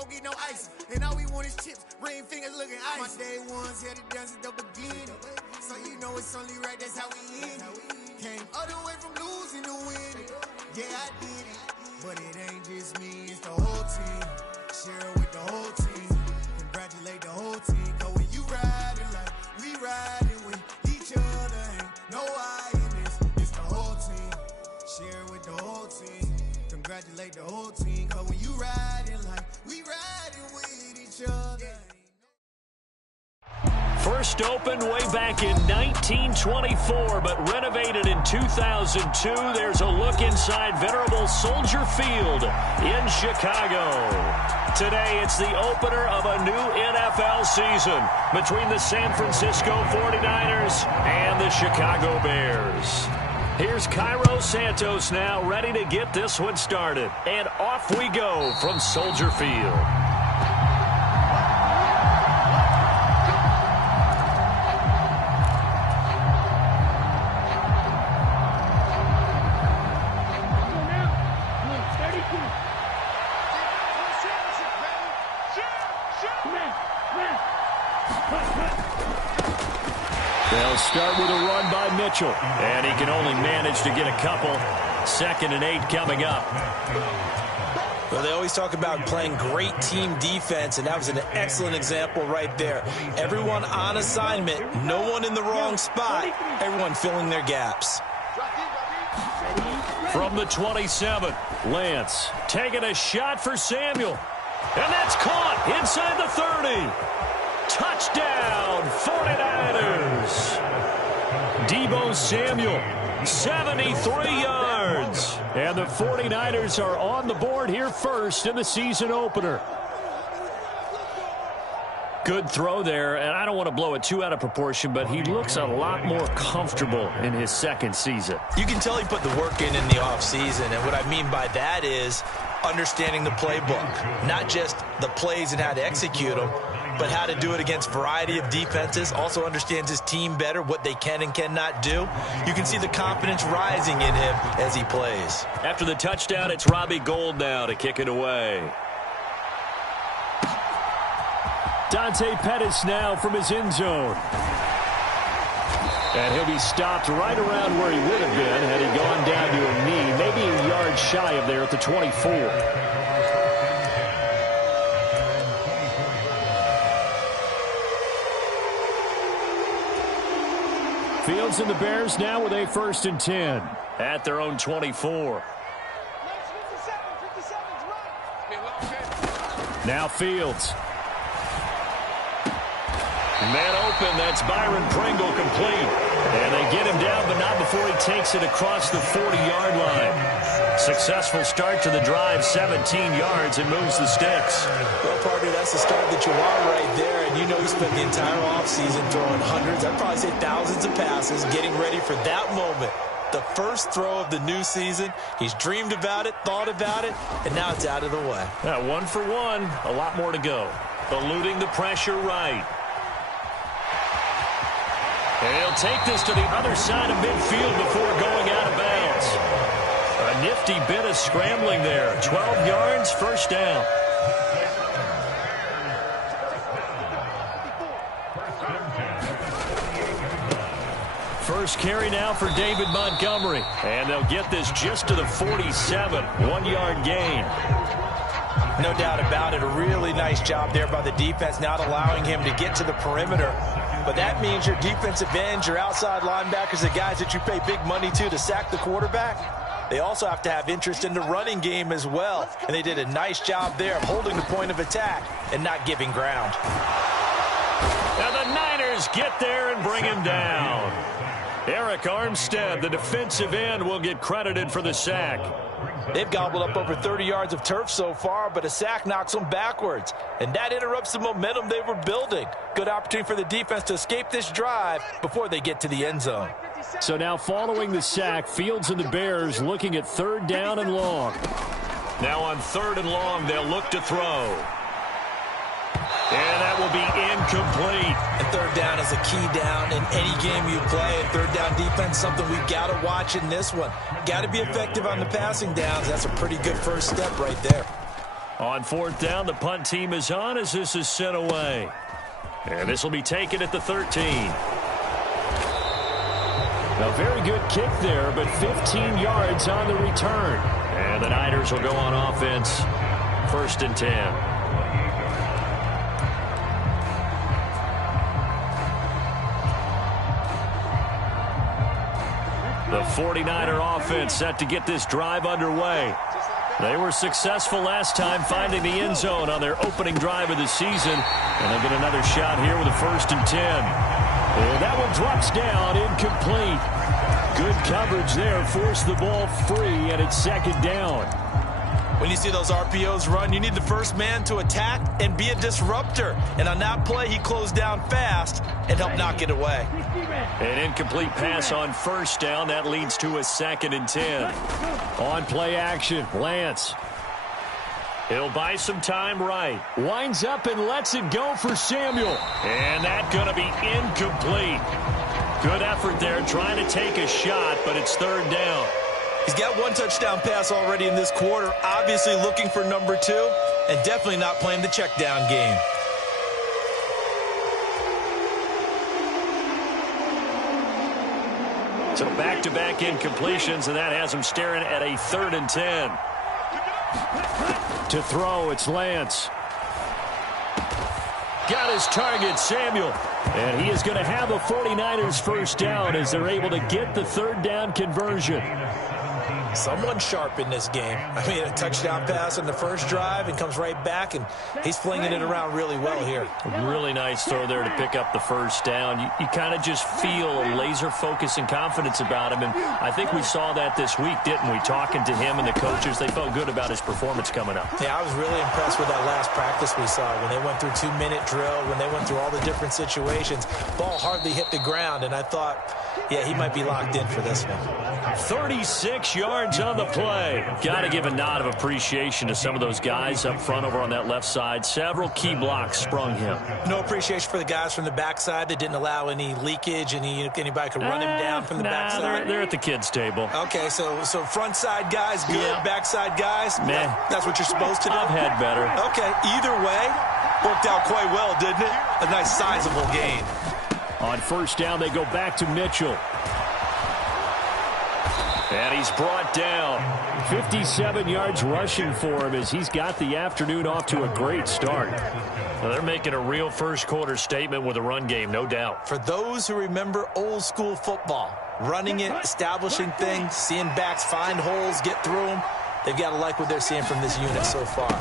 go get no ice. And all we want is chips, ring fingers looking ice. My day ones here to dance at the beginning. So you know it's only right, that's how we end it. Came all the way from losing to winning. Yeah, I did it. But it ain't just me, it's the whole team. Share it with the whole team. Congratulate the whole team. Cause when you riding like we riding with each other, ain't no I in this. It's the whole team. Share it with the whole team. Congratulate the whole team. Cause when you riding like we riding with each other. First opened way back in 1924, but renovated in 2002. There's a look inside venerable Soldier Field in Chicago. Today, it's the opener of a new NFL season between the San Francisco 49ers and the Chicago Bears. Here's Cairo Santos now, ready to get this one started. And off we go from Soldier Field. They'll start with a run by Mitchell, and he can only manage to get a couple. 2nd and 8 coming up. Well, they always talk about playing great team defense, and that was an excellent example right there. Everyone on assignment, no one in the wrong spot, everyone filling their gaps. From the 27, Lance taking a shot for Samuel. And that's caught inside the 30. Touchdown, 49ers. Deebo Samuel, 73 yards. And the 49ers are on the board here first in the season opener. Good throw there, and I don't want to blow it too out of proportion, but he looks a lot more comfortable in his second season. You can tell he put the work in the offseason, and what I mean by that is understanding the playbook. Not just the plays and how to execute them, but how to do it against a variety of defenses. Also understands his team better, what they can and cannot do. You can see the confidence rising in him as he plays. After the touchdown, it's Robbie Gould now to kick it away. Dante Pettis now from his end zone. And he'll be stopped right around where he would have been had he gone down to a knee, maybe a yard shy of there at the 24. Fields and the Bears now with a 1st and 10 at their own 24. Now Fields. Man open, that's Byron Pringle complete. And they get him down, but not before he takes it across the 40-yard line. Successful start to the drive, 17 yards, and moves the sticks. Well, partner, that's the start that you want right there. And you know he spent the entire offseason throwing hundreds, I'd probably say thousands of passes, getting ready for that moment. The first throw of the new season. He's dreamed about it, thought about it, and now it's out of the way. 1 for 1, a lot more to go. Eluding the pressure right. And he'll take this to the other side of midfield before going out of bounds. A nifty bit of scrambling there. 12 yards, 1st down. First carry now for David Montgomery. And they'll get this just to the 47. 1-yard gain. No doubt about it. A really nice job there by the defense, not allowing him to get to the perimeter. But that means your defensive ends, your outside linebackers, the guys that you pay big money to sack the quarterback, they also have to have interest in the running game as well. And they did a nice job there of holding the point of attack and not giving ground. Now the Niners get there and bring him down. Eric Armstead, the defensive end, will get credited for the sack. They've gobbled up over 30 yards of turf so far, but a sack knocks them backwards. And that interrupts the momentum they were building. Good opportunity for the defense to escape this drive before they get to the end zone. So now following the sack, Fields and the Bears looking at 3rd down and long. Now on 3rd and long, they'll look to throw. And that will be incomplete. And 3rd down is a key down in any game you play. And 3rd down defense, something we've got to watch in this one. Got to be effective on the passing downs. That's a pretty good first step right there. On fourth down, the punt team is on as this is sent away. And this will be taken at the 13. A very good kick there, but 15 yards on the return. And the Niners will go on offense. 1st and 10. The 49er offense set to get this drive underway. They were successful last time finding the end zone on their opening drive of the season. And they'll get another shot here with a 1st and 10. And that one drops down, incomplete. Good coverage there, forced the ball free, and it's 2nd down. When you see those RPOs run, you need the first man to attack and be a disruptor. And on that play, he closed down fast and helped knock it away. An incomplete pass on 1st down. That leads to a 2nd and 10. On play action, Lance. He'll buy some time right. Winds up and lets it go for Samuel. And that's going to be incomplete. Good effort there trying to take a shot, but it's 3rd down. He's got 1 touchdown pass already in this quarter, obviously looking for number 2, and definitely not playing the check down game. So back-to-back incompletions, and that has him staring at a 3rd and 10. To throw, it's Lance. Got his target, Samuel. And he is going to have a 49ers 1st down as they're able to get the 3rd down conversion. Someone sharp in this game. I mean, a touchdown pass on the first drive and comes right back, and he's flinging it around really well here. A really nice throw there to pick up the 1st down. You kind of just feel a laser focus and confidence about him, and I think we saw that this week, didn't we? Talking to him and the coaches, they felt good about his performance coming up. Yeah, I was really impressed with that last practice we saw when they went through 2-minute drill, when they went through all the different situations. Ball hardly hit the ground, and I thought, yeah, he might be locked in for this one. 36 yards on the play. Got to give a nod of appreciation to some of those guys up front over on that left side. Several key blocks sprung him. No appreciation for the guys from the backside that didn't allow any leakage, anybody could run him down from the backside. They're at the kids' table. Okay, so front side guys good, yeah. Backside guys, man, that's what you're supposed to do? I've had better. Okay, either way, worked out quite well, didn't it? A nice sizable gain. On 1st down, they go back to Mitchell. And he's brought down. 57 yards rushing for him as he's got the afternoon off to a great start. Now they're making a real first-quarter statement with a run game, no doubt. For those who remember old-school football, running it, establishing things, seeing backs find holes, get through them, they've got to like what they're seeing from this unit so far.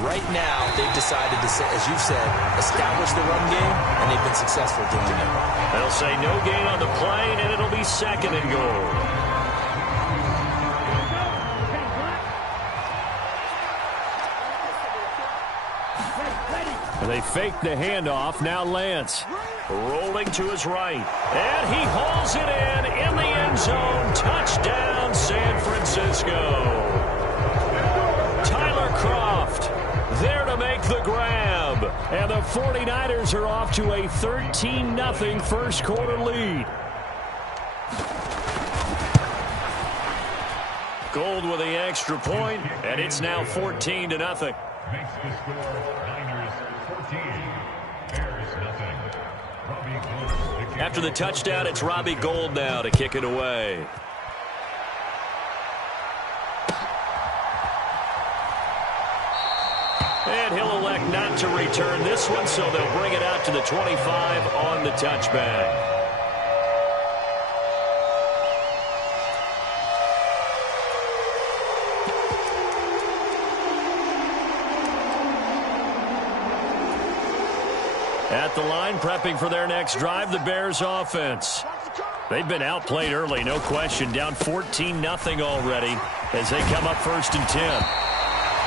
Right now, they've decided to, as you said, establish the run game, and they've been successful doing it. They'll say no gain on the play, and it'll be 2nd and goal. They fake the handoff. Now Lance rolling to his right. And he hauls it in the end zone. Touchdown, San Francisco. Tyler Croft there to make the grab. And the 49ers are off to a 13-0 first-quarter lead. Gold with the extra point, and it's now 14-0. Makes the score Niners 14, Bears nothing. After the touchdown, it's Robbie Gould now to kick it away. And he'll elect not to return this one, so they'll bring it out to the 25 on the touchback. At the line, prepping for their next drive, the Bears offense. They've been outplayed early, no question. Down 14-0 already as they come up 1st and 10.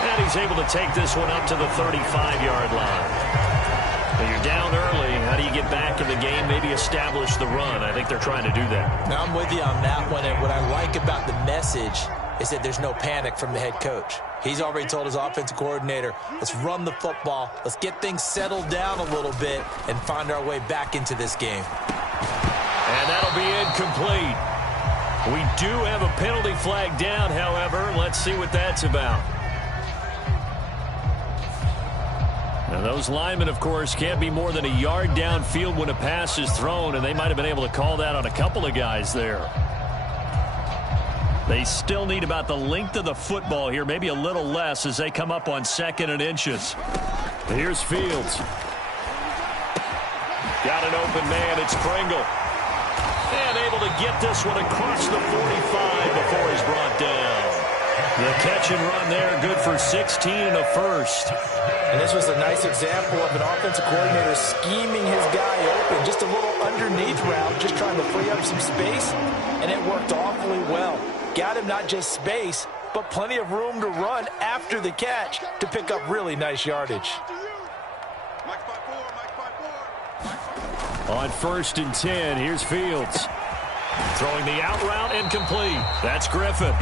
And he's able to take this one up to the 35-yard line. When you're down early, how do you get back in the game, maybe establish the run? I think they're trying to do that. Now, I'm with you on that one, and what I like about the message is that there's no panic from the head coach. He's already told his offensive coordinator, let's run the football, let's get things settled down a little bit and find our way back into this game. And that'll be incomplete. We do have a penalty flag down, however. Let's see what that's about. Those linemen, of course, can't be more than a yard downfield when a pass is thrown, and they might have been able to call that on a couple of guys there. They still need about the length of the football here, maybe a little less as they come up on 2nd and inches. Here's Fields. Got an open man. It's Pringle. And able to get this one across the 45 before he's brought down. The catch and run there, good for 16 and a first. And this was a nice example of an offensive coordinator scheming his guy open. Just a little underneath route, just trying to free up some space, and it worked awfully well. Got him not just space, but plenty of room to run after the catch to pick up really nice yardage. On 1st and 10, here's Fields. Throwing the out route incomplete. That's Griffin.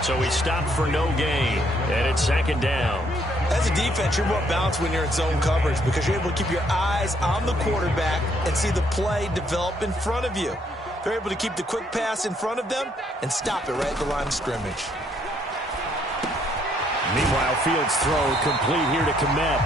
So he stopped for no gain, and it's 2nd down. As a defense, you're more balanced when you're in zone coverage because you're able to keep your eyes on the quarterback and see the play develop in front of you. They're able to keep the quick pass in front of them and stop it right at the line of scrimmage. Meanwhile, Fields' throw complete here to Kmet.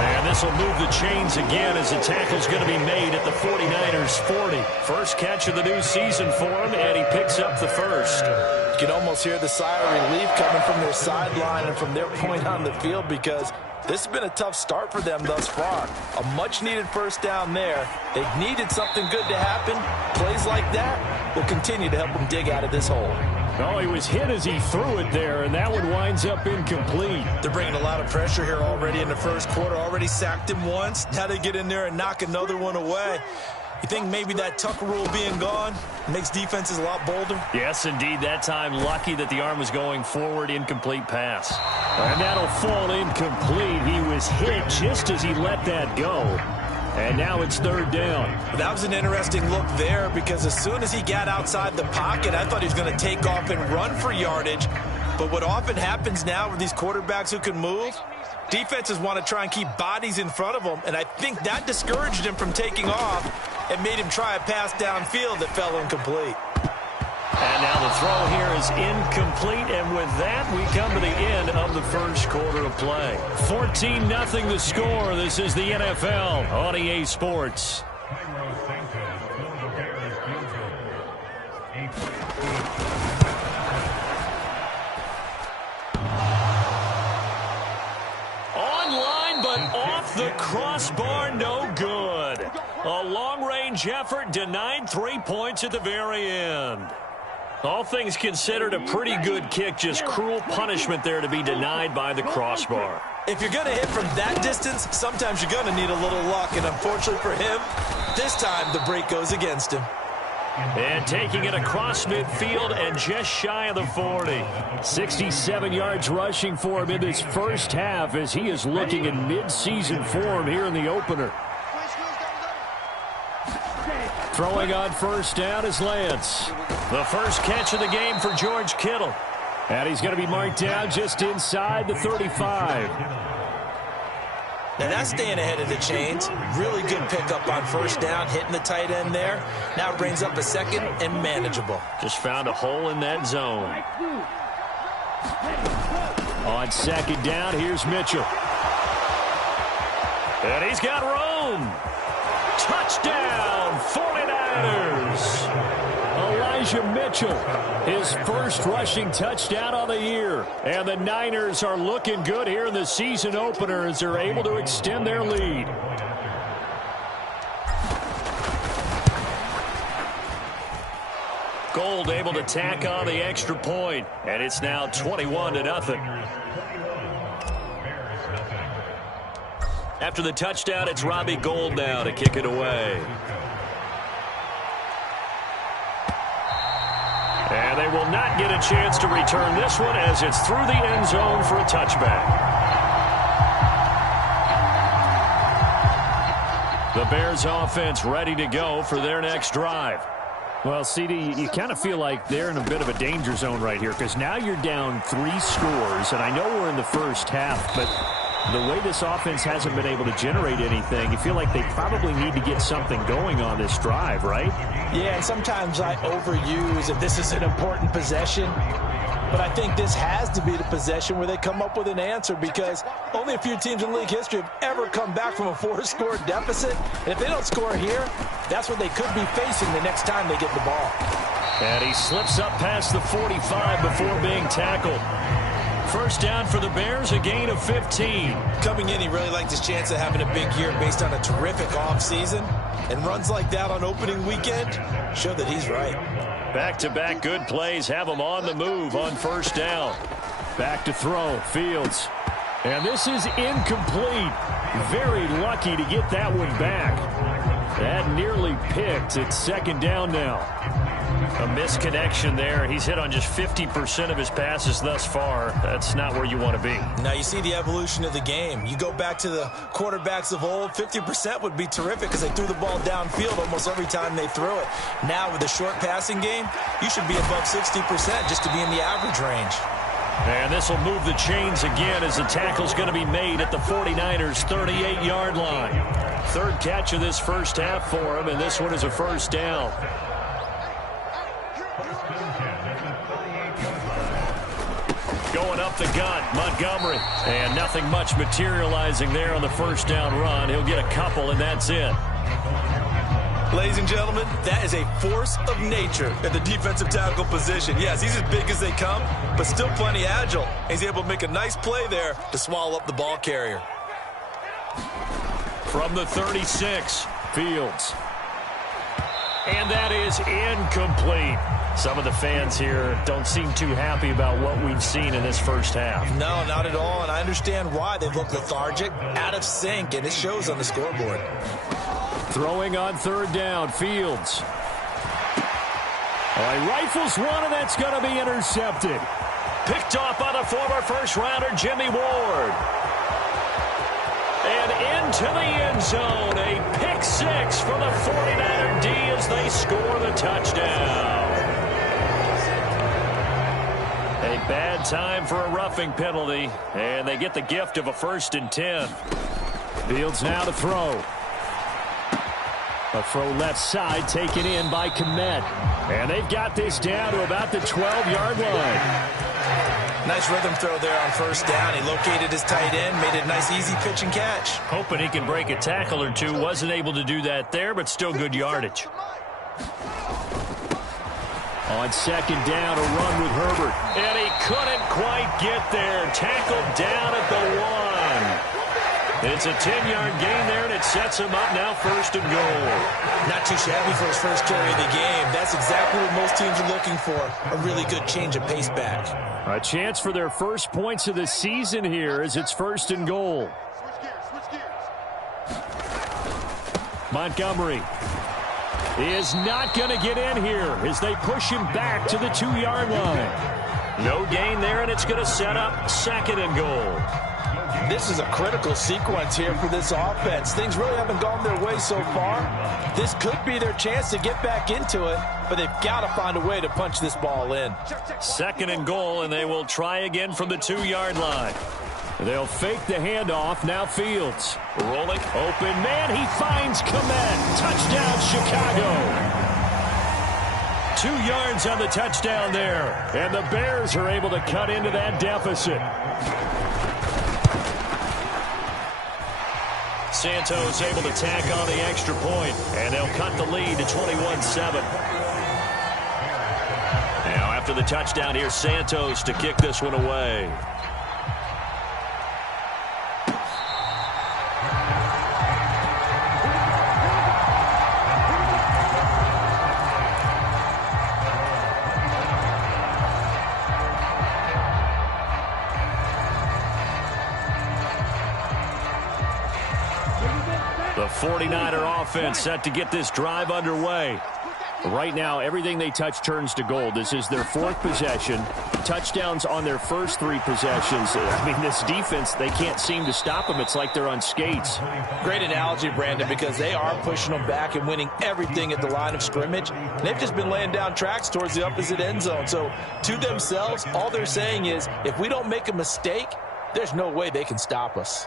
And this will move the chains again as the tackle's going to be made at the 49ers 40. First catch of the new season for him, and he picks up the first. You can almost hear the sigh of relief coming from their sideline and from their point on the field because this has been a tough start for them thus far. A much-needed first down there. They've needed something good to happen. Plays like that will continue to help them dig out of this hole. Oh, he was hit as he threw it there, and that one winds up incomplete. They're bringing a lot of pressure here already in the first quarter. Already sacked him once. Now they get in there and knock another one away. You think maybe that Tucker rule being gone makes defenses a lot bolder? Yes, indeed. That time, lucky that the arm was going forward. Incomplete pass. And that'll fall incomplete. He was hit just as he let that go. And now it's 3rd down. That was an interesting look there because as soon as he got outside the pocket, I thought he was going to take off and run for yardage. But what often happens now with these quarterbacks who can move, defenses want to try and keep bodies in front of them. And I think that discouraged him from taking off and made him try a pass downfield that fell incomplete. And now the throw here is incomplete, and with that, we come to the end of the first quarter of play. 14-0 the score. This is the NFL on EA Sports. Online, but off the crossbar, no good. A long-range effort denied 3 points at the very end. All things considered, a pretty good kick, just cruel punishment there to be denied by the crossbar. If you're going to hit from that distance, sometimes you're going to need a little luck, and unfortunately for him, this time the break goes against him. And taking it across midfield and just shy of the 40. 67 yards rushing for him in this first half as he is looking in mid-season form here in the opener. Throwing on 1st down is Lance. The first catch of the game for George Kittle. And he's going to be marked down just inside the 35. Now that's staying ahead of the chains. Really good pickup on 1st down, hitting the tight end there. Now brings up a 2nd and manageable. Just found a hole in that zone. On 2nd down, here's Mitchell. And he's got room. Touchdown, 49ers. Elijah Mitchell, his first rushing touchdown of the year. And the Niners are looking good here in the season opener as they're able to extend their lead. Gold able to tack on the extra point, and it's now 21-0. After the touchdown, it's Robbie Gould now to kick it away. And they will not get a chance to return this one as it's through the end zone for a touchback. The Bears offense ready to go for their next drive. Well, CD, you kind of feel like they're in a bit of a danger zone right here because now you're down 3 scores, and I know we're in the first half, but the way this offense hasn't been able to generate anything, you feel like they probably need to get something going on this drive, right? Yeah, and sometimes I overuse if this is an important possession. but I think this has to be the possession where they come up with an answer, because only a few teams in league history have ever come back from a 4-score deficit. And if they don't score here, that's what they could be facing the next time they get the ball. And he slips up past the 45 before being tackled. First down for the Bears, a gain of 15. Coming in, he really liked his chance of having a big year based on a terrific offseason. And runs like that on opening weekend show that he's right. Back-to-back good plays have him on the move on first down. Back to throw, Fields. And this is incomplete. Very lucky to get that one back. That nearly picked. It's second down now. A misconnection there. He's hit on just 50% of his passes thus far. That's not where you want to be. Now you see the evolution of the game. You go back to the quarterbacks of old, 50% would be terrific because they threw the ball downfield almost every time they threw it. Now with the short passing game, you should be above 60% just to be in the average range. And this will move the chains again as the tackle's going to be made at the 49ers' 38-yard line. Third catch of this first half for him, and this one is a first down. Going up the gut, Montgomery. And nothing much materializing there on the first down run. He'll get a couple, and that's it. Ladies and gentlemen, that is a force of nature at the defensive tackle position. Yes, he's as big as they come, but still plenty agile. He's able to make a nice play there to swallow up the ball carrier. From the 36, Fields. And that is incomplete. Some of the fans here don't seem too happy about what we've seen in this first half. No, not at all, and I understand why. They've looked lethargic, out of sync, and it shows on the scoreboard. Throwing on third down, Fields. He rifles one, and that's going to be intercepted. Picked off by the former first-rounder, Jimmy Ward. And into the end zone, a pick six for the 49er D as they score the touchdown. A bad time for a roughing penalty, and they get the gift of a 1st and 10. Fields now to throw. A throw left side taken in by Kmet. And they've got this down to about the 12-yard line. Nice rhythm throw there on first down. He located his tight end, made it a nice easy pitch and catch. Hoping he can break a tackle or two. Wasn't able to do that there, but still good yardage. On second down, a run with Herbert. And he couldn't quite get there. Tackled down at the 1. It's a 10-yard gain there, and it sets him up now 1st and goal. Not too shabby for his first carry of the game. That's exactly what most teams are looking for, a really good change of pace back. A chance for their first points of the season here as it's 1st and goal. Montgomery is not going to get in here as they push him back to the 2-yard line. No gain there, and it's going to set up 2nd and goal. This is a critical sequence here for this offense. Things really haven't gone their way so far. This could be their chance to get back into it, but they've got to find a way to punch this ball in. 2nd and goal, and they will try again from the 2-yard line. They'll fake the handoff. Now Fields. Rolling. Open man. He finds Kmet. Touchdown, Chicago. 2 yards on the touchdown there. And the Bears are able to cut into that deficit. Santos able to tack on the extra point, and they'll cut the lead to 21-7. Now after the touchdown, here's Santos to kick this one away. The 49er offense set to get this drive underway. Right now, everything they touch turns to gold. This is their 4th possession. Touchdowns on their first 3 possessions. I mean, this defense, they can't seem to stop them. It's like they're on skates. Great analogy, Brandon, because they are pushing them back and winning everything at the line of scrimmage. And they've just been laying down tracks towards the opposite end zone. So, to themselves, all they're saying is, if we don't make a mistake, there's no way they can stop us.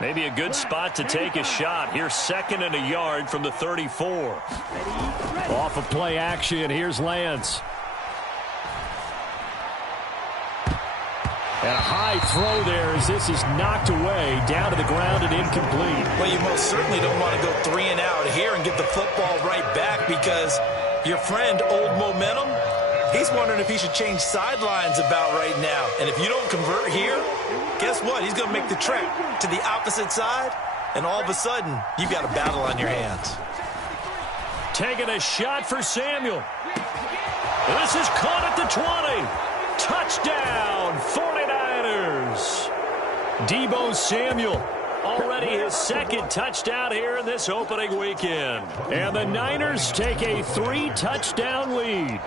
Maybe a good spot to take a shot. Here's 2nd and a yard from the 34. Off of play action, here's Lance. And a high throw there as this is knocked away, down to the ground and incomplete. Well, you most certainly don't want to go 3 and out here and get the football right back because your friend, Old Momentum, he's wondering if he should change sidelines about right now. And if you don't convert here, guess what? He's going to make the trek to the opposite side, and all of a sudden, you've got a battle on your hands. Taking a shot for Samuel. This is caught at the 20. Touchdown, 49ers. Deebo Samuel, already his second touchdown here in this opening weekend. And the Niners take a 3-touchdown lead.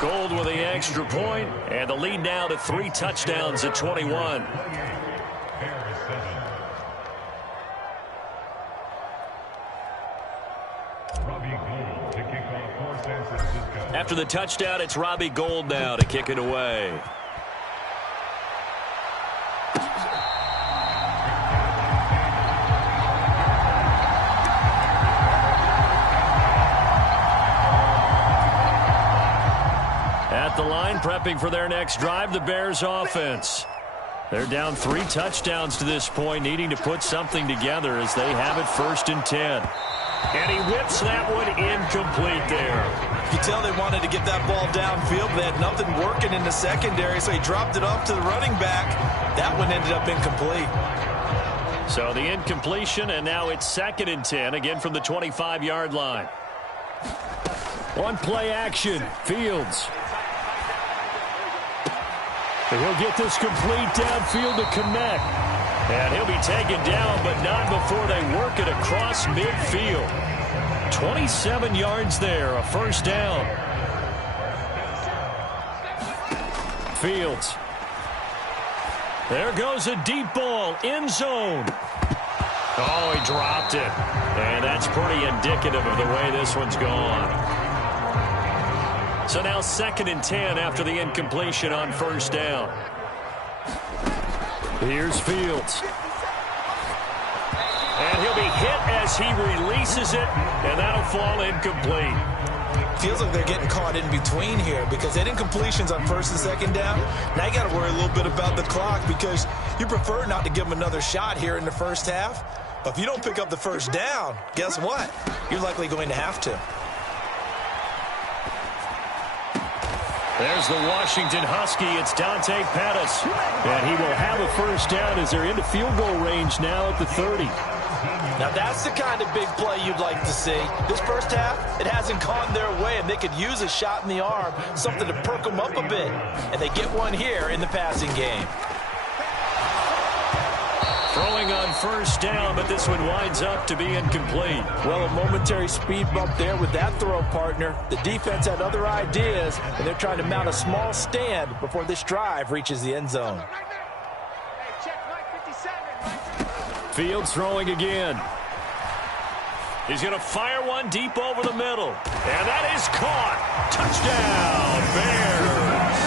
Gold with the extra point, and the lead now to 3 touchdowns at 21. After the touchdown, it's Robbie Gould now to kick it away. At the line, prepping for their next drive, the Bears offense. They're down 3 touchdowns to this point, needing to put something together as they have it 1st and 10. And he whips that one incomplete there. You tell they wanted to get that ball downfield, but they had nothing working in the secondary, so he dropped it off to the running back. That one ended up incomplete. So the incompletion, and now it's 2nd and 10, again from the 25-yard line. One play action, Fields. And he'll get this complete downfield to connect. And he'll be taken down, but not before they work it across midfield. 27 yards there, a 1st down. Fields. There goes a deep ball, end zone. Oh, he dropped it. And that's pretty indicative of the way this one's gone. So now 2nd and 10 after the incompletion on 1st down. Here's Fields. And he'll be hit as he releases it, and that'll fall incomplete. Feels like they're getting caught in between here because that incompletion's on 1st and 2nd down. Now you got to worry a little bit about the clock because you prefer not to give them another shot here in the 1st half. But if you don't pick up the 1st down, guess what? You're likely going to have to. There's the Washington Husky. It's Dante Pettis. And he will have a 1st down as they're into field goal range now at the 30. Now that's the kind of big play you'd like to see. This 1st half, it hasn't gone their way, and they could use a shot in the arm, something to perk them up a bit. And they get one here in the passing game. Throwing on 1st down, but this one winds up to be incomplete. Well, a momentary speed bump there with that throw, partner. The defense had other ideas, and they're trying to mount a small stand before this drive reaches the end zone. Fields throwing again. He's going to fire one deep over the middle. And that is caught. Touchdown, Bears.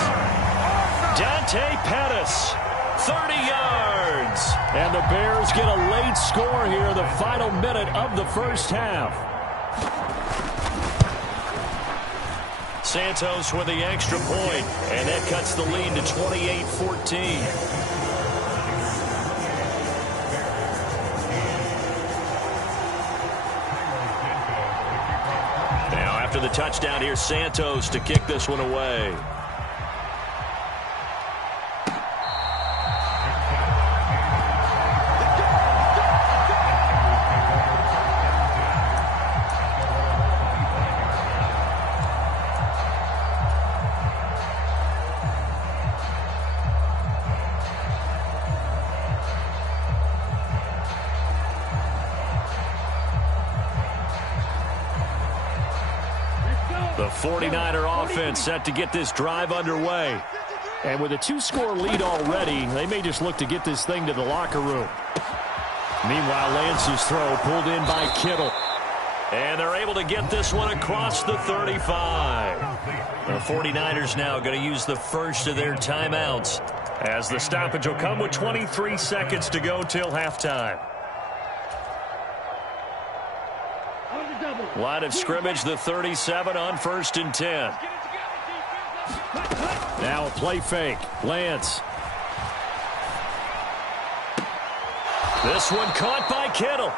Dante Pettis, 30 yards. And the Bears get a late score here, the final minute of the 1st half. Santos with the extra point, and that cuts the lead to 28-14. After the touchdown, here's Santos to kick this one away. The 49er offense set to get this drive underway. And with a 2-score lead already, they may just look to get this thing to the locker room. Meanwhile, Lance's throw pulled in by Kittle. And they're able to get this one across the 35. The 49ers now going to use the first of their timeouts, as the stoppage will come with 23 seconds to go till halftime. Line of scrimmage, the 37 on 1st and 10. Now a play fake. Lance. This one caught by Kittle.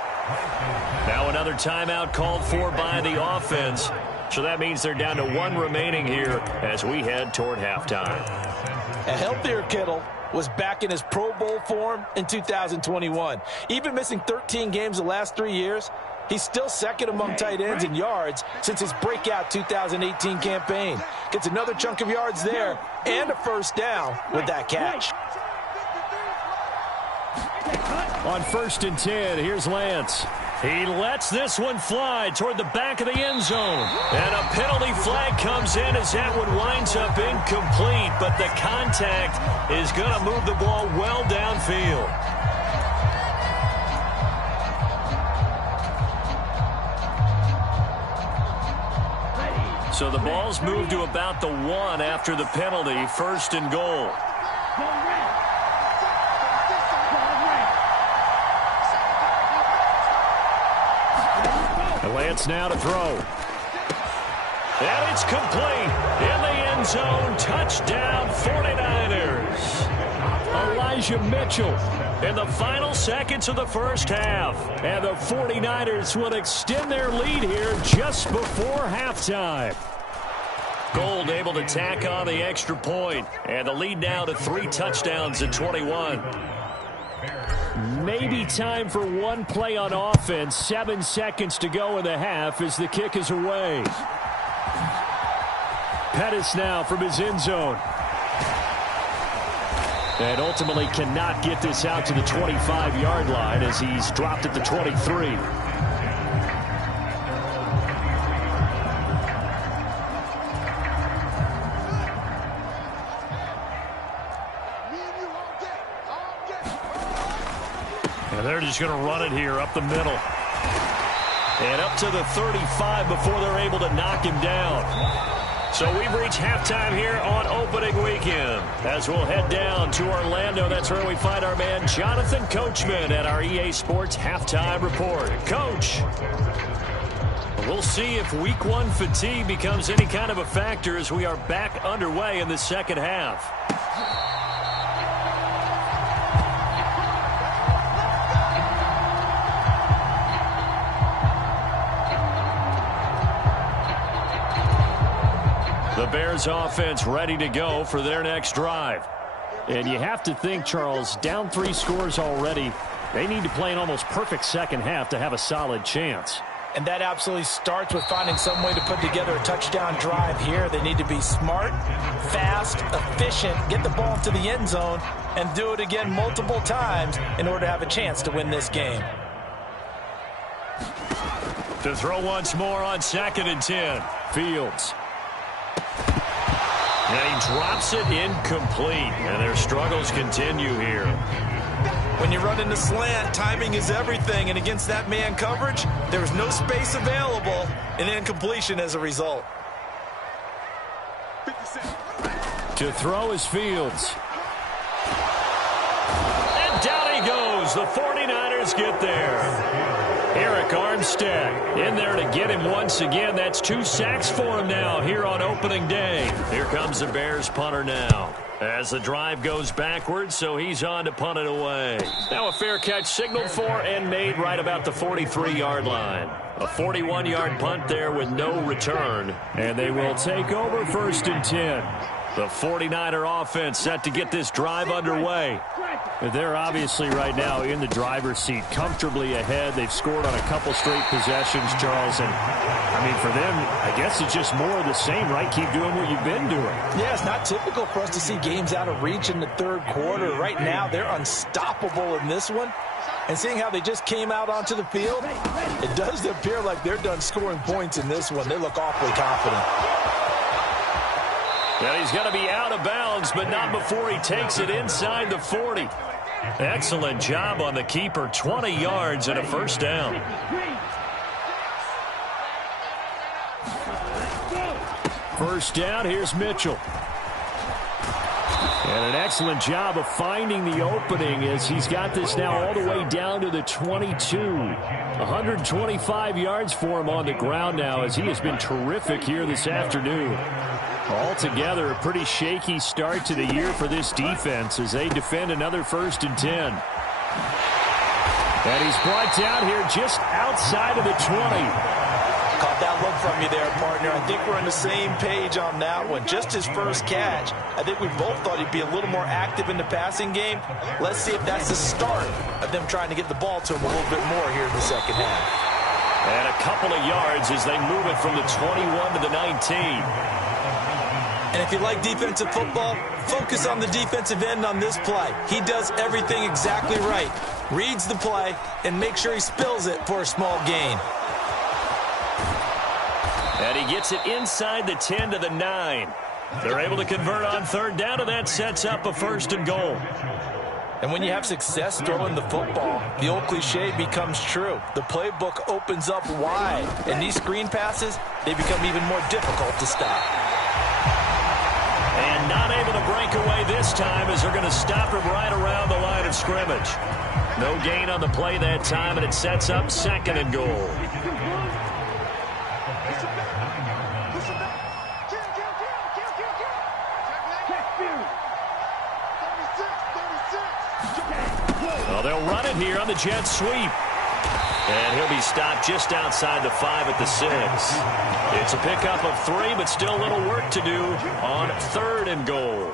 Now another timeout called for by the offense. So that means they're down to one remaining here as we head toward halftime. A healthier Kittle was back in his Pro Bowl form in 2021. Even missing 13 games the last 3 years, he's still second among tight ends in yards since his breakout 2018 campaign. Gets another chunk of yards there and a first down with that catch. On 1st and 10, here's Lance. He lets this one fly toward the back of the end zone. And a penalty flag comes in as that one winds up incomplete. But the contact is going to move the ball well downfield. So the ball's moved to about the 1 after the penalty. 1st and goal. Lance now to throw. And it's complete. In the end zone. Touchdown 49ers. Elijah Mitchell in the final seconds of the first half. And the 49ers will extend their lead here just before halftime. Gold able to tack on the extra point. And the lead now to 3 touchdowns at 21. Maybe time for one play on offense. 7 seconds to go in the half as the kick is away. Pettis now from his end zone. And ultimately cannot get this out to the 25-yard line as he's dropped at the 23. And they're just going to run it here up the middle. And up to the 35 before they're able to knock him down. So we've reached halftime here on opening weekend. As we'll head down to Orlando, that's where we find our man Jonathan Coachman at our EA Sports Halftime Report. Coach, we'll see if Week 1 fatigue becomes any kind of a factor as we are back underway in the second half. The Bears offense ready to go for their next drive. And you have to think, Charles, down 3 scores already. They need to play an almost perfect second half to have a solid chance. And that absolutely starts with finding some way to put together a touchdown drive here. They need to be smart, fast, efficient, get the ball to the end zone, and do it again multiple times in order to have a chance to win this game. To throw once more on 2nd and 10. Fields. And he drops it incomplete. And their struggles continue here. When you run into slant, timing is everything. And against that man coverage, there was no space available. And incompletion as a result. To throw is Fields. And down he goes. The 49ers get there. Eric Armstead in there to get him once again. That's 2 sacks for him now here on opening day. Here comes the Bears punter now. As the drive goes backwards, so he's on to punt it away. Now a fair catch signaled for and made right about the 43-yard line. A 41-yard punt there with no return. And they will take over 1st and 10. The 49er offense set to get this drive underway. They're obviously right now in the driver's seat, comfortably ahead. They've scored on a couple straight possessions, Charles. And, I mean, for them, I guess it's just more of the same, right? Keep doing what you've been doing. Yeah, it's not typical for us to see games out of reach in the 3rd quarter. Right now, they're unstoppable in this one. And seeing how they just came out onto the field, it does appear like they're done scoring points in this one. They look awfully confident. Well, he's going to be out of bounds, but not before he takes it inside the 40. Excellent job on the keeper. 20 yards and a first down. First down, here's Mitchell. And an excellent job of finding the opening as he's got this now all the way down to the 22. 125 yards for him on the ground now as he has been terrific here this afternoon. Altogether, a pretty shaky start to the year for this defense as they defend another 1st and 10. And he's brought down here just outside of the 20. Caught that look from you there, partner. I think we're on the same page on that one. Just his first catch. I think we both thought he'd be a little more active in the passing game. Let's see if that's the start of them trying to get the ball to him a little bit more here in the second half. And a couple of yards as they move it from the 21 to the 19. And if you like defensive football, focus on the defensive end on this play. He does everything exactly right. Reads the play and makes sure he spills it for a small gain. And he gets it inside the 10 to the 9. They're able to convert on 3rd down, and that sets up a 1st and goal. And when you have success throwing the football, the old cliche becomes true. The playbook opens up wide, and these screen passes, they become even more difficult to stop. And not able to break away this time as they're going to stop him right around the line of scrimmage. No gain on the play that time, and it sets up 2nd and goal. Well, they'll run it here on the jet sweep. And he'll be stopped just outside the 5 at the 6. It's a pickup of 3, but still a little work to do on 3rd and goal.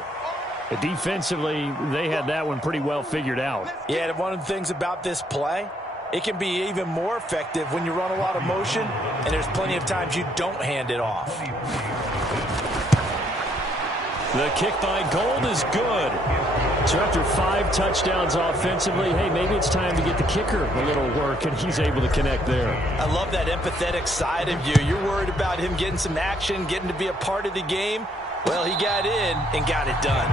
Defensively, they had that one pretty well figured out. Yeah, and one of the things about this play, it can be even more effective when you run a lot of motion, and there's plenty of times you don't hand it off. The kick by Gold is good. So after 5 touchdowns offensively, hey, maybe it's time to get the kicker a little work, and he's able to connect there. I love that empathetic side of you. You're worried about him getting some action, getting to be a part of the game. Well, he got in and got it done.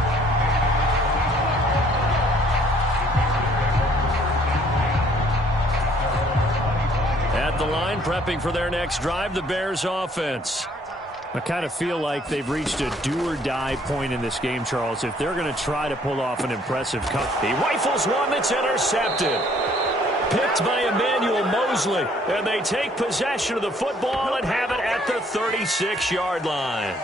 At the line, prepping for their next drive, the Bears offense. I kind of feel like they've reached a do-or-die point in this game, Charles, if they're going to try to pull off an impressive cut. He rifles one that's intercepted. Picked by Emmanuel Mosley, and they take possession of the football and have it at the 36-yard line.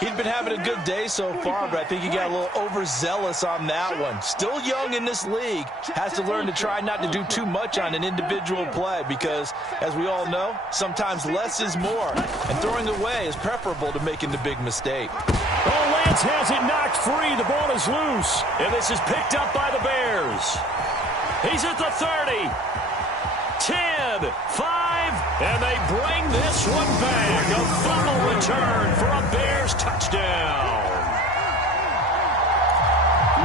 He'd been having a good day so far, but I think he got a little overzealous on that one. Still young in this league, has to learn to try not to do too much on an individual play because, as we all know, sometimes less is more, and throwing away is preferable to making the big mistake. Oh, Lance has it knocked free. The ball is loose, and this is picked up by the Bears. He's at the 30. 10, 5, and they bring this one back. A fumble return for a Bears touchdown.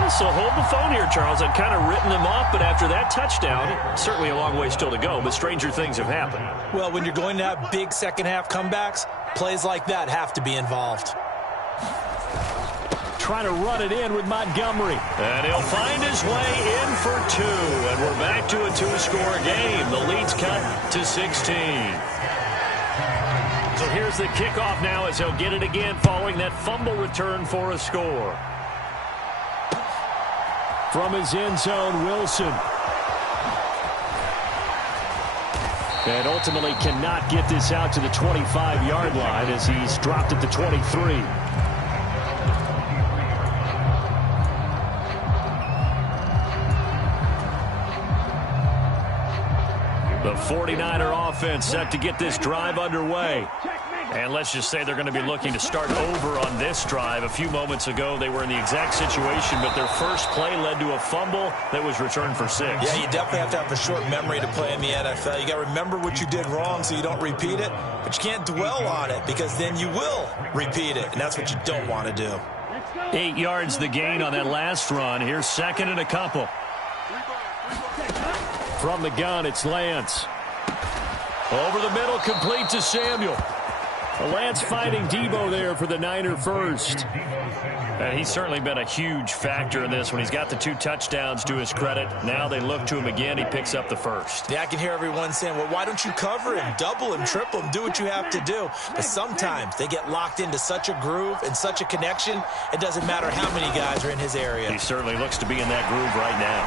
So hold the phone here, Charles. I'd kind of written them off, but after that touchdown, certainly a long way still to go, but stranger things have happened. Well, when you're going to have big second-half comebacks, plays like that have to be involved. Trying to run it in with Montgomery. And he'll find his way in for 2. And we're back to a 2-score game. The lead's cut to 16. So here's the kickoff now as he'll get it again following that fumble return for a score. From his end zone, Wilson. And ultimately cannot get this out to the 25-yard line as he's dropped at the 23. The 49er offense set to get this drive underway. And let's just say they're going to be looking to start over on this drive. A few moments ago, they were in the exact situation, but their first play led to a fumble that was returned for 6. Yeah, you definitely have to have a short memory to play in the NFL. You got to remember what you did wrong so you don't repeat it, but you can't dwell on it because then you will repeat it, and that's what you don't want to do. 8 yards the gain on that last run. Here's 2nd and a couple. From the gun, it's Lance. Over the middle, complete to Samuel. Lance fighting Debo there for the Niner first. And he's certainly been a huge factor in this when he's got the 2 touchdowns to his credit. Now they look to him again. He picks up the first. Yeah, I can hear everyone saying, well, why don't you cover him, double him, triple him, do what you have to do. But sometimes they get locked into such a groove and such a connection, it doesn't matter how many guys are in his area. He certainly looks to be in that groove right now.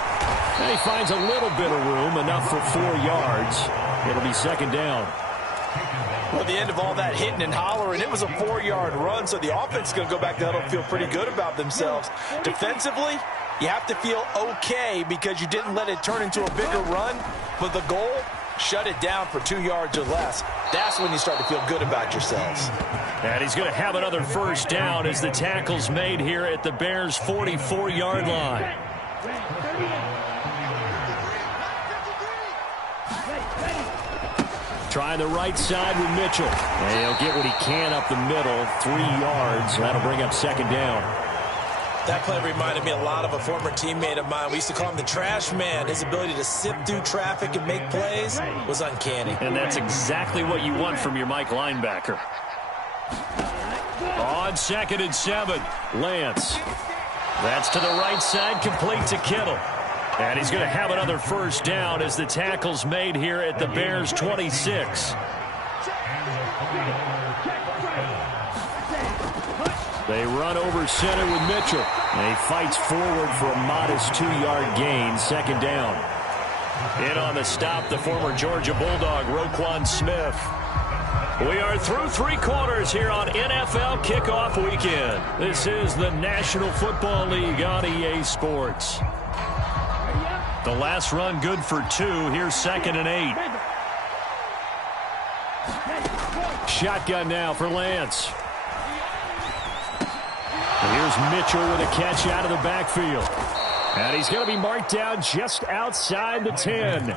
And he finds a little bit of room, enough for 4 yards. It'll be 2nd down. Well, at the end of all that hitting and hollering, it was a 4-yard run, so the offense is going to go back to the huddle and feel pretty good about themselves. Defensively, you have to feel okay because you didn't let it turn into a bigger run, but the goal, shut it down for 2 yards or less. That's when you start to feel good about yourselves. And he's going to have another first down as the tackle's made here at the Bears' 44-yard line. Trying the right side with Mitchell. And he'll get what he can up the middle, 3 yards. That'll bring up second down. That play reminded me a lot of a former teammate of mine. We used to call him the trash man. His ability to sift through traffic and make plays was uncanny. And that's exactly what you want from your Mike linebacker. On 2nd and 7, Lance. That's to the right side, complete to Kittle. And he's going to have another first down as the tackle's made here at the Bears' 26. They run over center with Mitchell. And he fights forward for a modest 2-yard gain, second down. In on the stop, the former Georgia Bulldog, Roquan Smith. We are through 3 quarters here on NFL Kickoff Weekend. This is the National Football League on EA Sports. The last run good for 2. Here's 2nd and 8. Shotgun now for Lance. And here's Mitchell with a catch out of the backfield. And he's going to be marked down just outside the 10.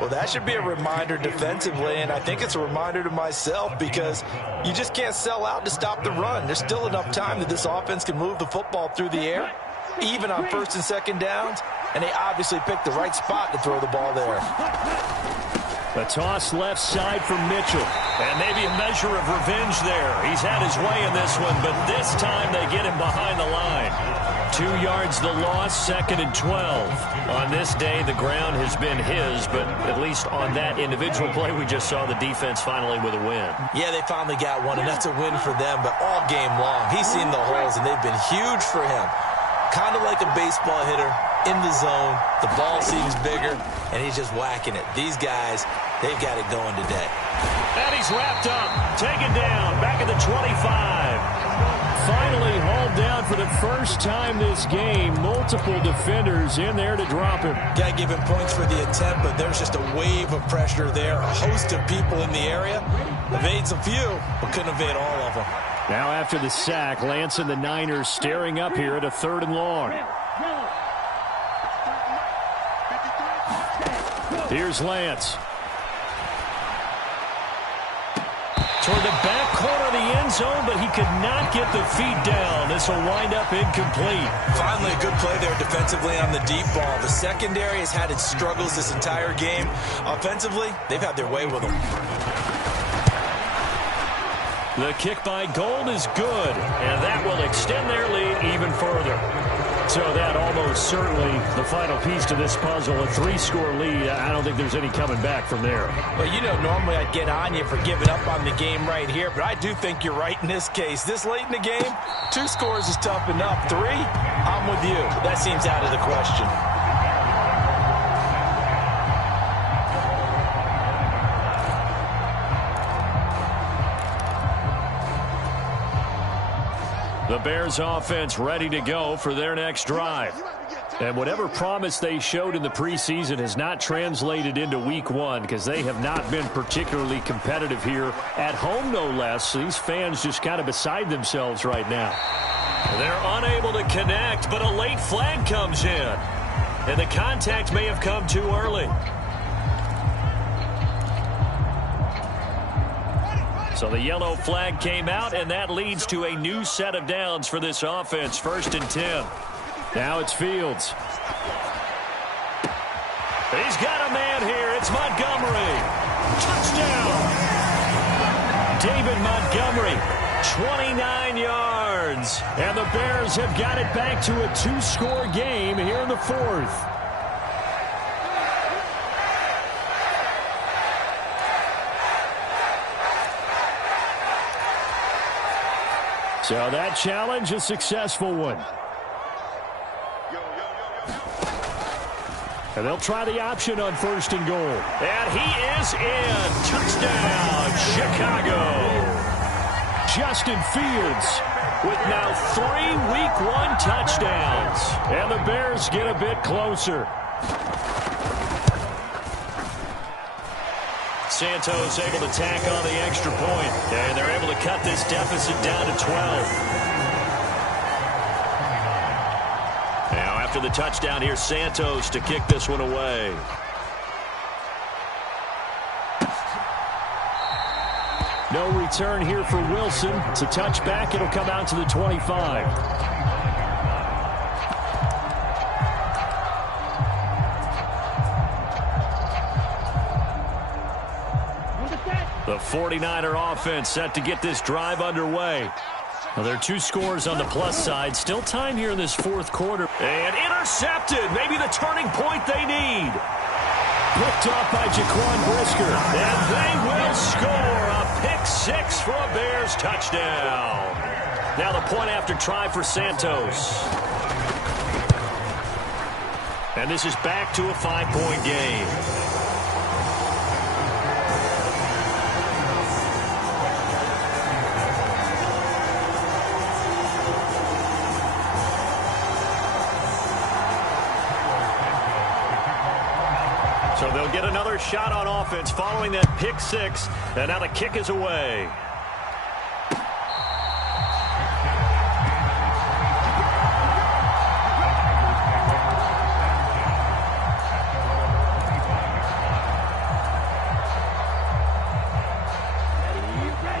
Well, that should be a reminder defensively, and I think it's a reminder to myself because you just can't sell out to stop the run. There's still enough time that this offense can move the football through the air, even on 1st and 2nd downs, and they obviously picked the right spot to throw the ball there. The toss left side for Mitchell. And maybe a measure of revenge there. He's had his way in this one, but this time they get him behind the line. 2 yards the loss, 2nd and 12. On this day, the ground has been his, but at least on that individual play, we just saw the defense finally with a win. Yeah, they finally got one, and that's a win for them, but all game long, he's seen the holes, and they've been huge for him. Kind of like a baseball hitter in the zone. The ball seems bigger, and he's just whacking it. These guys, they've got it going today. And he's wrapped up, taken down, back at the 25. Finally hauled down for the first time this game. Multiple defenders in there to drop him. Got to give him points for the attempt, but there's just a wave of pressure there. A host of people in the area. Evades a few, but couldn't evade all of them. Now after the sack, Lance and the Niners staring up here at a 3rd and long. Here's Lance. Toward the back corner of the end zone, but he could not get the feet down. This will wind up incomplete. Finally a good play there defensively on the deep ball. The secondary has had its struggles this entire game. Offensively, they've had their way with them. The kick by Gold is good, and that will extend their lead even further. So that almost certainly the final piece to this puzzle, a 3-score lead. I don't think there's any coming back from there. Well, you know, normally I'd get on you for giving up on the game right here, but I do think you're right in this case. This late in the game, 2 scores is tough enough. 3, I'm with you. That seems out of the question. The Bears offense ready to go for their next drive. And whatever promise they showed in the preseason has not translated into week 1 because they have not been particularly competitive here at home, no less. These fans just kind of beside themselves right now. They're unable to connect, but a late flag comes in. And the contact may have come too early. So the yellow flag came out, and that leads to a new set of downs for this offense. 1st and 10. Now it's Fields. He's got a man here. It's Montgomery. Touchdown. David Montgomery, 29 yards. And the Bears have got it back to a 2-score game here in the 4th. So that challenge, a successful one. And they'll try the option on 1st and goal. And he is in. Touchdown, Chicago. Justin Fields with now 3 Week 1 touchdowns. And the Bears get a bit closer. Santos able to tack on the extra point. And they're able to cut this deficit down to 12. Now after the touchdown, here's Santos to kick this one away. No return here for Wilson. It's a touchback. It'll come out to the 25. The 49er offense set to get this drive underway. Well, there are 2 scores on the plus side. Still time here in this 4th quarter. And intercepted. Maybe the turning point they need. Picked off by Jaquan Brisker. And they will score a pick 6 for a Bears touchdown. Now the point after try for Santos. And this is back to a 5-point game. So they'll get another shot on offense following that pick 6. And now the kick is away.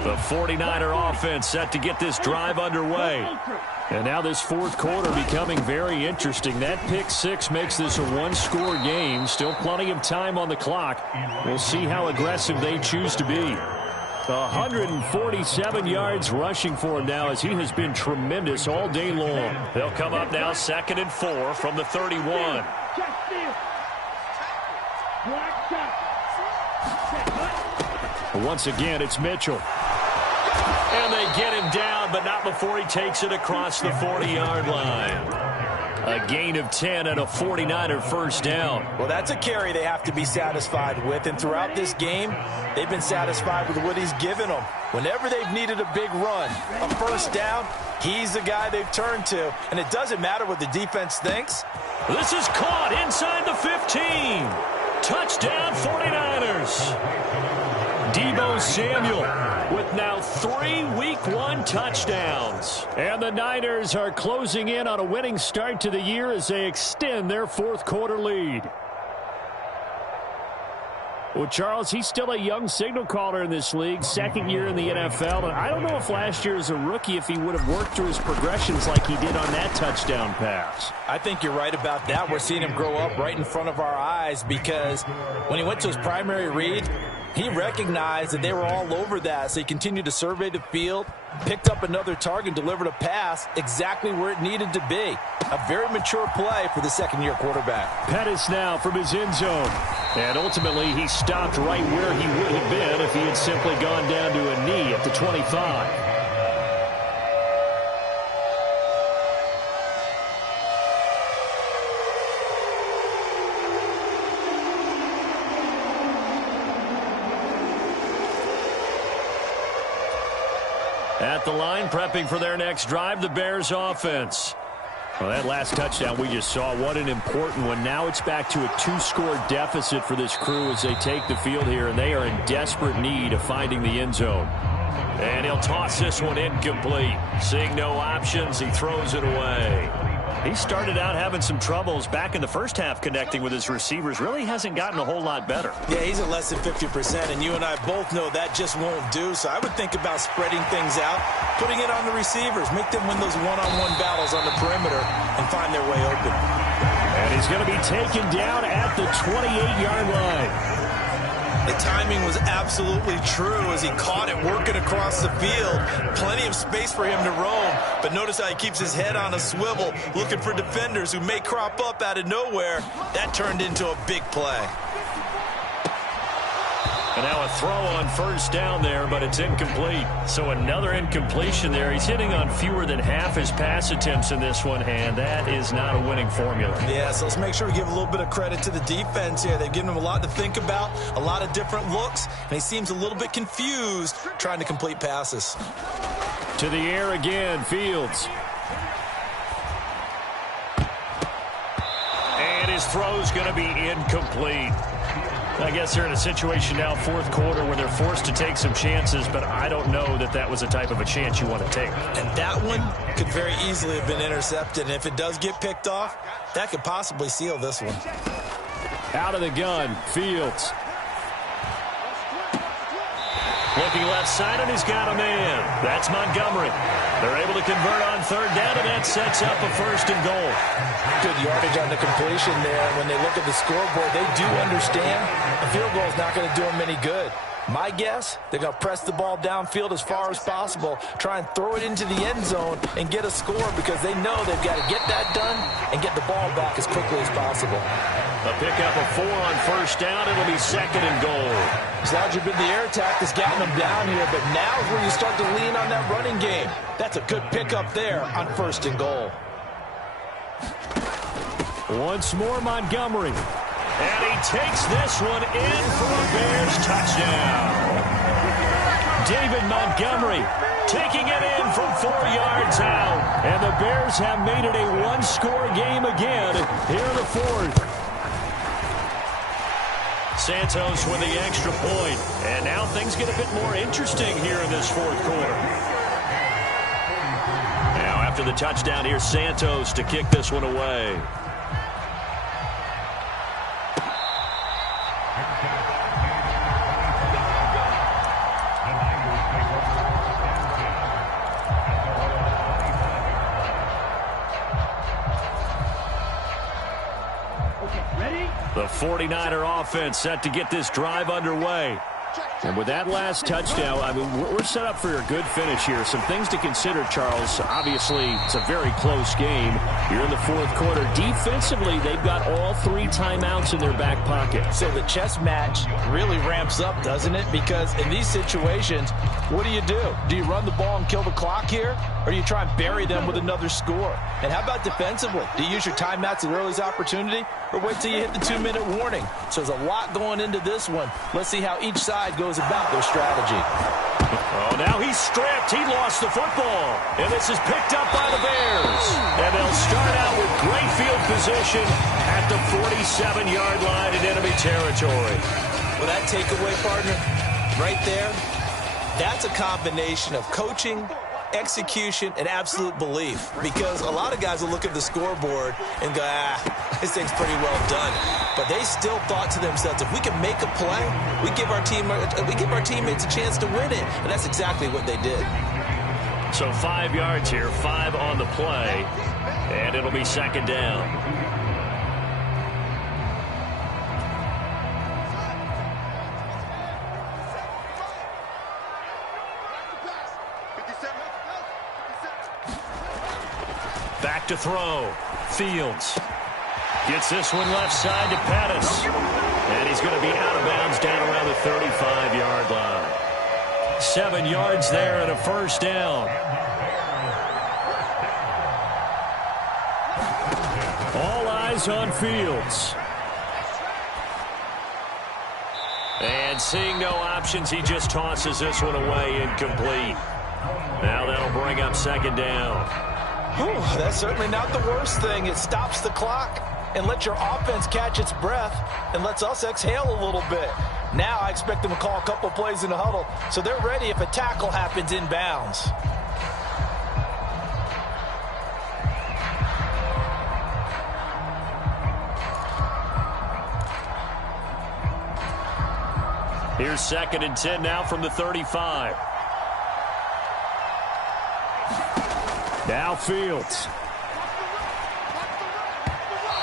The 49er offense set to get this drive underway. And now this 4th quarter becoming very interesting. That pick 6 makes this a 1-score game. Still plenty of time on the clock. We'll see how aggressive they choose to be. 147 yards rushing for him now as he has been tremendous all day long. They'll come up now 2nd and 4 from the 31. Once again, it's Mitchell. And they get him down, but not before he takes it across the 40-yard line. A gain of 10 and a 49er first down. Well, that's a carry they have to be satisfied with. And throughout this game, they've been satisfied with what he's given them. Whenever they've needed a big run, a first down, he's the guy they've turned to. And it doesn't matter what the defense thinks. This is caught inside the 15. Touchdown 49ers. Deebo Samuel with now 3 Week 1 touchdowns. And the Niners are closing in on a winning start to the year as they extend their 4th quarter lead. Well, Charles, he's still a young signal caller in this league, 2nd year in the NFL. And I don't know if last year as a rookie if he would have worked through his progressions like he did on that touchdown pass. I think you're right about that. We're seeing him grow up right in front of our eyes because when he went to his primary read, he recognized that they were all over that, so he continued to survey the field, picked up another target, delivered a pass exactly where it needed to be. A very mature play for the 2nd-year quarterback. Pettis now from his end zone. And ultimately, he stopped right where he would have been if he had simply gone down to a knee at the 25. At the line, prepping for their next drive, the Bears offense. Well, that last touchdown we just saw, what an important one. Now it's back to a 2-score deficit for this crew as they take the field here, and they are in desperate need of finding the end zone. And he'll toss this one incomplete. Seeing no options, he throws it away. He started out having some troubles back in the first half connecting with his receivers. Really hasn't gotten a whole lot better. Yeah, he's at less than 50%, and you and I both know that just won't do. So I would think about spreading things out, putting it on the receivers, make them win those one-on-one battles on the perimeter and find their way open. And he's going to be taken down at the 28-yard line. The timing was absolutely true as he caught it working across the field. Plenty of space for him to roam, but notice how he keeps his head on a swivel, looking for defenders who may crop up out of nowhere. That turned into a big play. And now a throw on first down there, but it's incomplete. So another incompletion there. He's hitting on fewer than half his pass attempts in this one, and that is not a winning formula. Yeah, so let's make sure we give a little bit of credit to the defense here. They've given him a lot to think about, a lot of different looks, and he seems a little bit confused trying to complete passes. To the air again, Fields. And his throw's going to be incomplete. I guess they're in a situation now, fourth quarter, where they're forced to take some chances, but I don't know that that was the type of a chance you want to take. And that one could very easily have been intercepted, and if it does get picked off, that could possibly seal this one. Out of the gun, Fields. Looking left side, and he's got a man. That's Montgomery. They're able to convert on third down, and that sets up a 1st and goal. Good yardage on the completion there. When they look at the scoreboard, they do understand a field goal is not going to do them any good. My guess, they're going to press the ball downfield as far as possible, try and throw it into the end zone and get a score because they know they've got to get that done and get the ball back as quickly as possible. A pickup of 4 on first down. It'll be 2nd and goal. It's largely been the air attack that's gotten them down here, but now is where you start to lean on that running game. That's a good pickup there on 1st and goal. Once more, Montgomery. And he takes this one in for a Bears touchdown. David Montgomery taking it in from 4 yards out. And the Bears have made it a one-score game again here in the 4th. Santos with the extra point. And now things get a bit more interesting here in this 4th quarter. Now after the touchdown, here's Santos to kick this one away. The 49er offense set to get this drive underway. And with that last touchdown, I mean, we're set up for a good finish here. Some things to consider, Charles. Obviously, it's a very close game. You're in the 4th quarter. Defensively, they've got all 3 timeouts in their back pocket. So the chess match really ramps up, doesn't it? Because in these situations, what do? Do you run the ball and kill the clock here? Or do you try and bury them with another score? And how about defensively? Do you use your timeouts at earliest opportunity? Or wait till you hit the 2-minute warning? So there's a lot going into this one. Let's see how each side goes about their strategy. Oh, now he's stripped. He lost the football. And this is picked up by the Bears. And they'll start out with great field position at the 47-yard line in enemy territory. Well, that takeaway, partner, right there, that's a combination of coaching, execution, and absolute belief. Because a lot of guys will look at the scoreboard and go, this thing's pretty well done. But they still thought to themselves, if we can make a play, we give our teammates a chance to win it. And that's exactly what they did. So 5 yards here, 5 on the play, and it'll be 2nd down. Back to throw. Fields gets this one left side to Pettis. And he's going to be out of bounds down around the 35-yard line. 7 yards there and a 1st down. All eyes on Fields. And seeing no options, he just tosses this one away, incomplete. Now that'll bring up 2nd down. Whew, that's certainly not the worst thing. It stops the clock and lets your offense catch its breath and lets us exhale a little bit. Now I expect them to call a couple plays in the huddle so they're ready if a tackle happens inbounds. Here's 2nd and 10 now from the 35. Now Fields.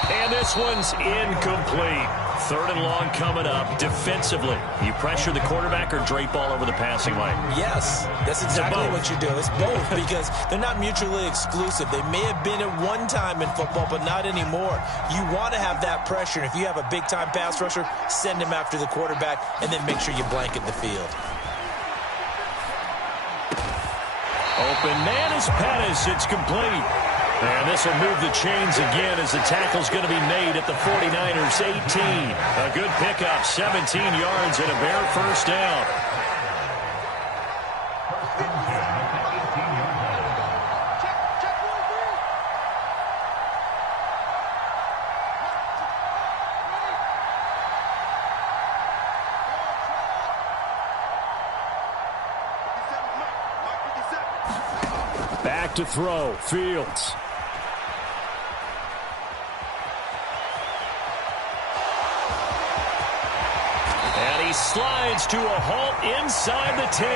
And this one's incomplete. Third and long coming up. Defensively, you pressure the quarterback or drape all over the passing lane? Yes, that's exactly what you do. It's both because they're not mutually exclusive. They may have been at one time in football, but not anymore. You want to have that pressure. And if you have a big-time pass rusher, send him after the quarterback, and then make sure you blanket the field. Open man is Pettis. It's complete. And this will move the chains again as the tackle's going to be made at the 49ers 18. A good pickup, 17 yards and a bare first down. Back to throw, Fields. Slides to a halt inside the 10.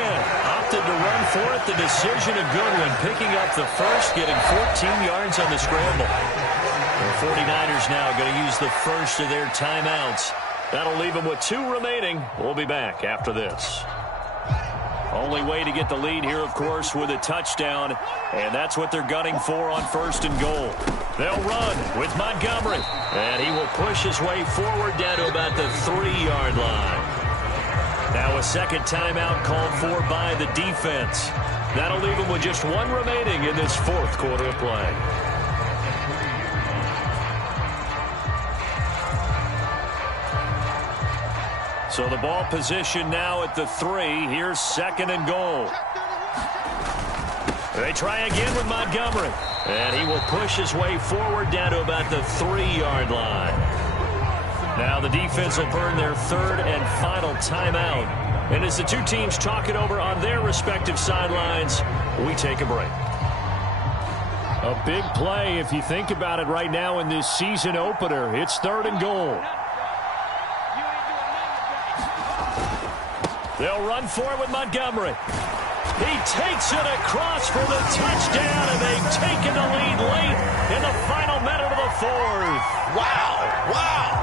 Opted to run for it. The decision a good one. Picking up the first, getting 14 yards on the scramble. The 49ers now going to use the first of their timeouts. That'll leave them with 2 remaining. We'll be back after this. Only way to get the lead here, of course, with a touchdown. And that's what they're gunning for on first and goal. They'll run with Montgomery. And he will push his way forward down to about the 3-yard line. Now a second timeout called for by the defense. That'll leave them with just 1 remaining in this fourth quarter of play. So the ball position now at the 3. Here's second and goal. They try again with Montgomery. And he will push his way forward down to about the 3-yard line. Now the defense will burn their third and final timeout. And as the two teams talk it over on their respective sidelines, we take a break. A big play if you think about it right now in this season opener. It's third and goal. They'll run for it with Montgomery. He takes it across for the touchdown, and they've taken the lead late in the final minute of the fourth. Wow, wow.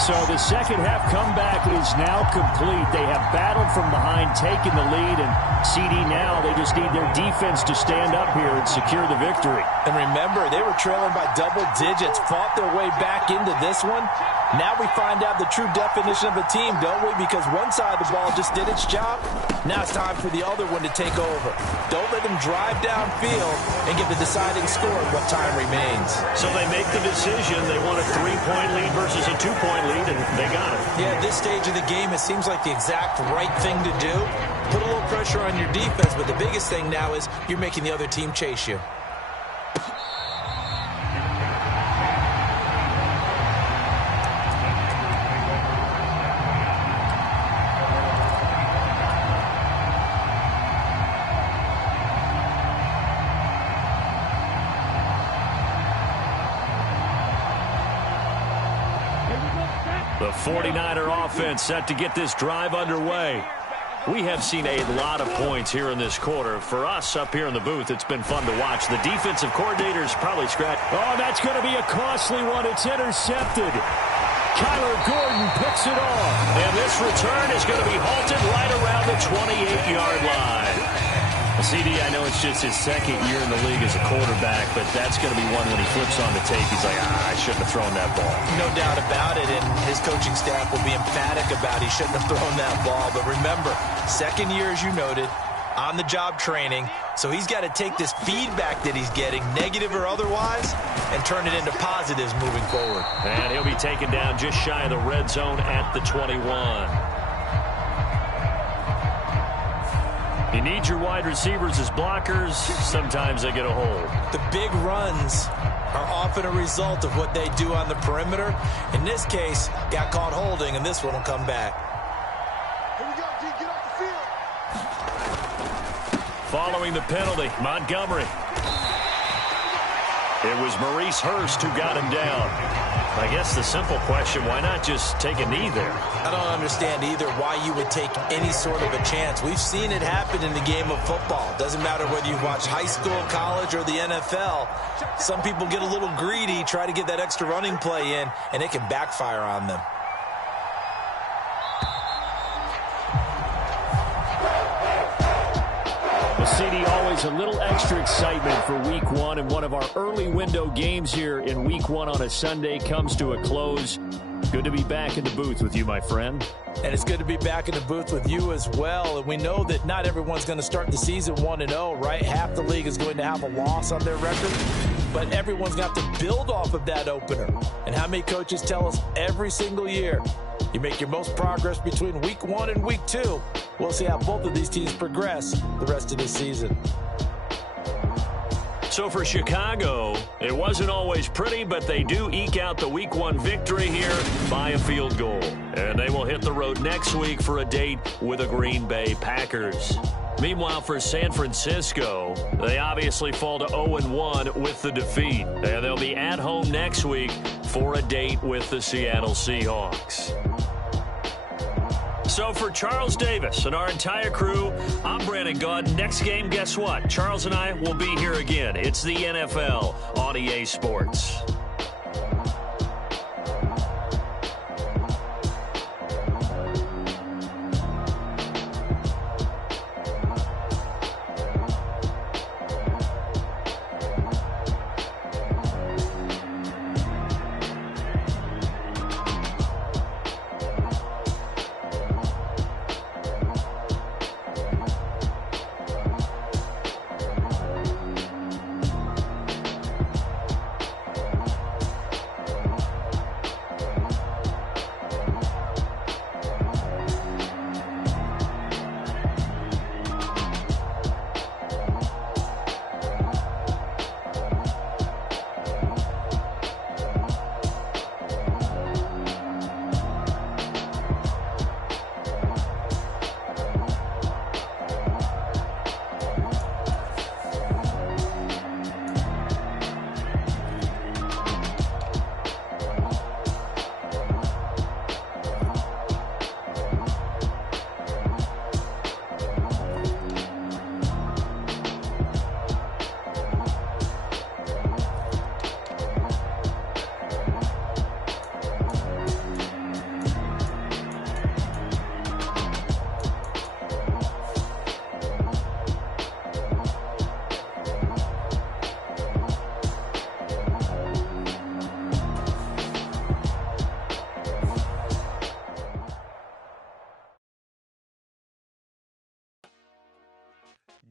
So the second half comeback is now complete. They have battled from behind, taken the lead, and CD now, they just need their defense to stand up here and secure the victory. And remember, they were trailing by double digits, fought their way back into this one. Now we find out the true definition of a team, don't we? Because one side of the ball just did its job. Now it's time for the other one to take over. Don't let them drive downfield and get the deciding score at what time remains. So they make the decision. They want a 3-point lead versus a 2-point lead, and they got it. Yeah, at this stage of the game, it seems like the exact right thing to do. Put a little pressure on your defense, but the biggest thing now is you're making the other team chase you. The 49er offense set to get this drive underway. We have seen a lot of points here in this quarter. For us up here in the booth, it's been fun to watch. The defensive coordinator's probably scratched. Oh, that's going to be a costly one. It's intercepted. Kyler Gordon picks it off. And this return is going to be halted right around the 28-yard line. CD, I know it's just his second year in the league as a quarterback, but that's going to be one when he flips on the tape. He's like, I shouldn't have thrown that ball. No doubt about it, and his coaching staff will be emphatic about he shouldn't have thrown that ball. But remember, second year, as you noted, on-the-job training, so he's got to take this feedback that he's getting, negative or otherwise, and turn it into positives moving forward. And he'll be taken down just shy of the red zone at the 21. You need your wide receivers as blockers. Sometimes they get a hold. The big runs are often a result of what they do on the perimeter. In this case, got caught holding, and this one will come back. Here we go, D. Get off the field. Following the penalty, Montgomery. It was Maurice Hurst who got him down. I guess the simple question, why not just take a knee there? I don't understand either why you would take any sort of a chance. We've seen it happen in the game of football. Doesn't matter whether you watch high school, college, or the NFL. Some people get a little greedy, try to get that extra running play in, and it can backfire on them. Well, CD, always a little extra excitement for Week 1, and one of our early window games here in Week 1 on a Sunday comes to a close. Good to be back in the booth with you, my friend. And it's good to be back in the booth with you as well. And we know that not everyone's going to start the season 1-0, right? Half the league is going to have a loss on their record. But everyone's got to build off of that opener. And how many coaches tell us every single year, you make your most progress between Week 1 and Week 2. We'll see how both of these teams progress the rest of this season. So for Chicago, it wasn't always pretty, but they do eke out the Week 1 victory here by a field goal. And they will hit the road next week for a date with the Green Bay Packers. Meanwhile, for San Francisco, they obviously fall to 0-1 with the defeat. And they'll be at home next week for a date with the Seattle Seahawks. So for Charles Davis and our entire crew, I'm Brandon Gaud. Next game, guess what? Charles and I will be here again. It's the NFL on EA Sports.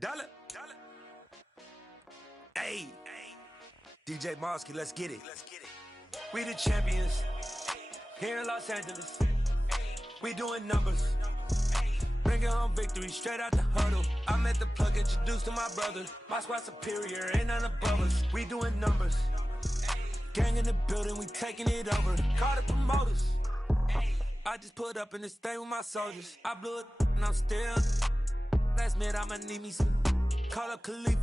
Dollar. Hey, DJ Mosky, let's get it. We the champions here in Los Angeles. We doing numbers. Bringing home victory straight out the huddle. I'm at the plug, introduced to my brother. My squad superior, ain't none above us. We doing numbers. Gang in the building, we taking it over. Call the promoters. I just put up in this thing with my soldiers. I blew it and I'm still. Last minute, I'ma need me some. Call up Khalifa.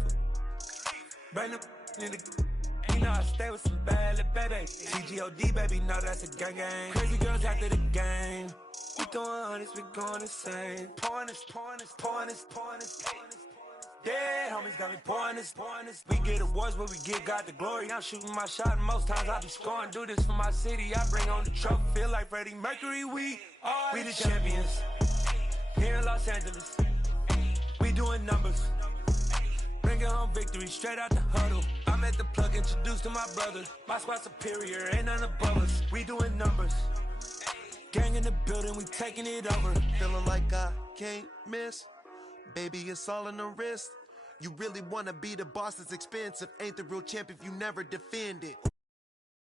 Bring them in the. You know I stay with some bad little baby. CGOD, baby, know that's a gang gang. Crazy girls after the game. We going honest, we going insane. Pouring this. Yeah, homies got me pouring this. We get awards, but we give God the glory. I'm shooting my shot, and most times I be scoring. Do this for my city, I bring on the trophy. Feel like Freddie Mercury, we the champions. Here in Los Angeles. We doing numbers. Bringing home victory straight out the huddle. I'm at the plug, introduced to my brother. My squad superior, ain't none above us. We doing numbers. Gang in the building, we taking it over. Feeling like I can't miss. Baby, it's all in the wrist. You really wanna be the boss, it's expensive. Ain't the real champ if you never defend it.